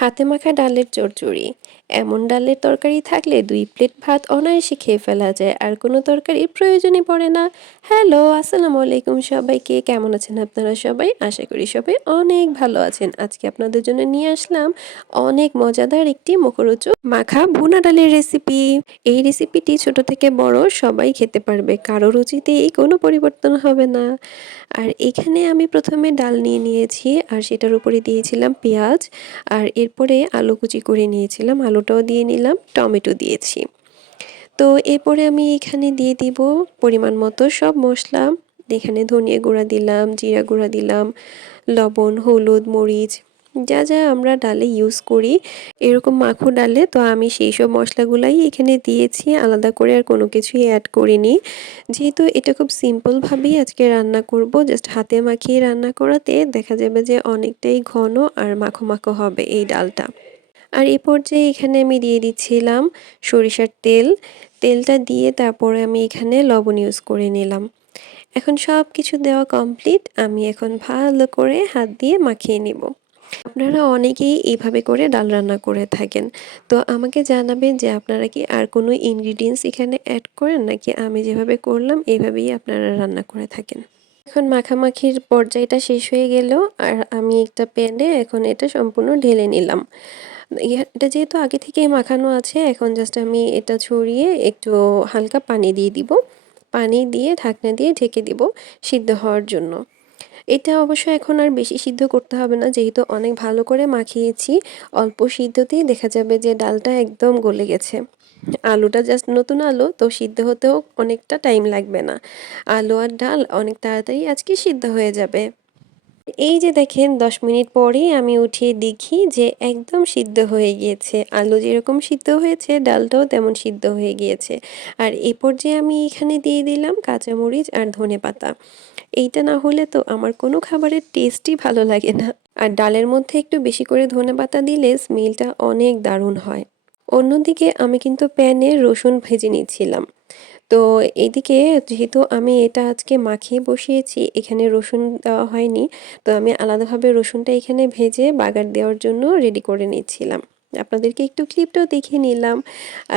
হাতে মাখা ডালের চচ্চড়ি এমন ডালের তরকারি থাকলে দুই প্লেট ভাত অনায়াসে খেয়ে ফেলা যায়, আর কোনো তরকারির প্রয়োজনই পড়ে না। হ্যালো, আসসালামু আলাইকুম সবাইকে। কেমন আছেন আপনারা সবাই? আশা করি সবাই অনেক ভালো আছেন। আজকে আপনাদের জন্য নিয়ে আসলাম অনেক মজাদার একটি মুখরোচক মাখা ভুনা ডালের রেসিপি এই রেসিপিটি ছোট থেকে বড় সবাই খেতে পারবে, কারও রুচিতেই কোনো পরিবর্তন হবে না। আর এখানে আমি প্রথমে ডাল নিয়ে নিয়েছি, আর সেটার উপরে দিয়েছিলাম পেঁয়াজ, আর এরপরে আলু কুচি করে নিয়েছিলাম, আলুটাও দিয়ে নিলাম, টমেটো দিয়েছি। তো এরপরে আমি এখানে দিয়ে দিব পরিমাণ মতো সব মশলা। এখানে ধনিয়া গুঁড়া দিলাম, জিরা গুঁড়া দিলাম, লবণ, হলুদ, মরিচ যা যা আমরা ডালে ইউজ করি, এরকম মাখো ডালে, তো আমি সেই সব মশলাগুলাই এখানে দিয়েছি, আলাদা করে আর কোনো কিছুই অ্যাড করিনি। যেহেতু এটা খুব সিম্পলভাবেই আজকে রান্না করব জাস্ট হাতে মাখিয়ে রান্না করাতে দেখা যাবে যে অনেকটাই ঘন আর মাখো মাখো হবে এই ডালটা। আর এই পর্যায়ে এখানে আমি দিয়ে দিচ্ছিলাম সরিষার তেল। তেলটা দিয়ে তারপরে আমি এখানে লবণ ইউজ করে নিলাম। এখন সব কিছু দেওয়া কমপ্লিট আমি এখন ভালো করে হাত দিয়ে মাখিয়ে নিব। আপনারা অনেকেই এইভাবে করে ডাল রান্না করে থাকেন। তো আমাকে জানাবেন যে আপনারা কি আর কোনো ইনগ্রিডিয়েন্টস এখানে অ্যাড করেন? নাকি আমি যেভাবে করলাম এইভাবেই আপনারা রান্না করে থাকেন? এখন মাখামাখির পর্যায়টা শেষ হয়ে গেল, আর আমি একটা প্যানে এখন এটা সম্পূর্ণ ঢেলে নিলাম। এটা যেহেতু আগে থেকেই মাখানো আছে, এখন জাস্ট আমি এটা ছড়িয়ে একটু হালকা পানি দিয়ে দিব। পানি দিয়ে ঢাকনা দিয়ে ঢেকে দিব সিদ্ধ হওয়ার জন্য। এটা অবশ্য এখন আর বেশি সিদ্ধ করতে হবে না। যেহেতু অনেক ভালো করে মাখিয়েছি, অল্প সিদ্ধতেই দেখা যাবে যে ডালটা একদম গলে গেছে। আলুটা জাস্ট নতুন আলু, তো সিদ্ধ হতেও অনেকটা টাইম লাগবে না। আলু আর ডাল অনেক তাড়াতাড়ি আজকে সিদ্ধ হয়ে যাবে। এই যে দেখেন, দশ মিনিট পরেই আমি উঠিয়ে দেখি যে একদম সিদ্ধ হয়ে গিয়েছে। আলু যেরকম সিদ্ধ হয়েছে, ডালটাও তেমন সিদ্ধ হয়ে গিয়েছে। আর এ পর্যায়ে আমি এখানে দিয়ে দিলাম কাঁচামরিচ আর ধনে পাতা। এইটা না হলে তো আমার কোনো খাবারের টেস্টই ভালো লাগে না। আর ডালের মধ্যে একটু বেশি করে ধনে পাতা দিলে স্মেলটা অনেক দারুণ হয়। অন্যদিকে আমি কিন্তু প্যানে রসুন ভেজে নিচ্ছিলাম। তো এইদিকে যেহেতু আমি এটা আজকে মাখিয়ে বসিয়েছি, এখানে রসুন দেওয়া হয়নি, তো আমি আলাদাভাবে রসুনটা এখানে ভেজে বাগার দেওয়ার জন্য রেডি করে নিচ্ছিলাম। আপনাদেরকে একটু ক্লিপটাও দেখিয়ে নিলাম।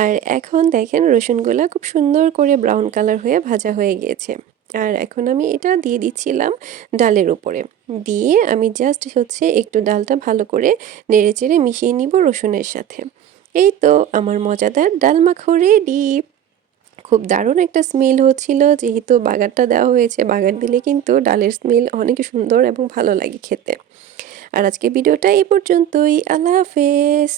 আর এখন দেখেন রসুনগুলো খুব সুন্দর করে ব্রাউন কালার হয়ে ভাজা হয়ে গিয়েছে। আর এখন আমি এটা দিয়ে দিচ্ছিলাম ডালের উপরে। দিয়ে আমি জাস্ট হচ্ছে একটু ডালটা ভালো করে নেড়ে চেড়ে মিশিয়ে নিব রসুনের সাথে। এই তো আমার মজাদার ডাল মাখো রেডি খুব দারুণ একটা স্মেল হচ্ছিল। যেহেতু বাগানটা দেওয়া হয়েছে বাগান দিলে কিন্তু ডালের স্মেল অনেক সুন্দর এবং ভালো লাগে খেতে। আর আজকে ভিডিওটা এই পর্যন্তই। আল্লাহ হাফেজ।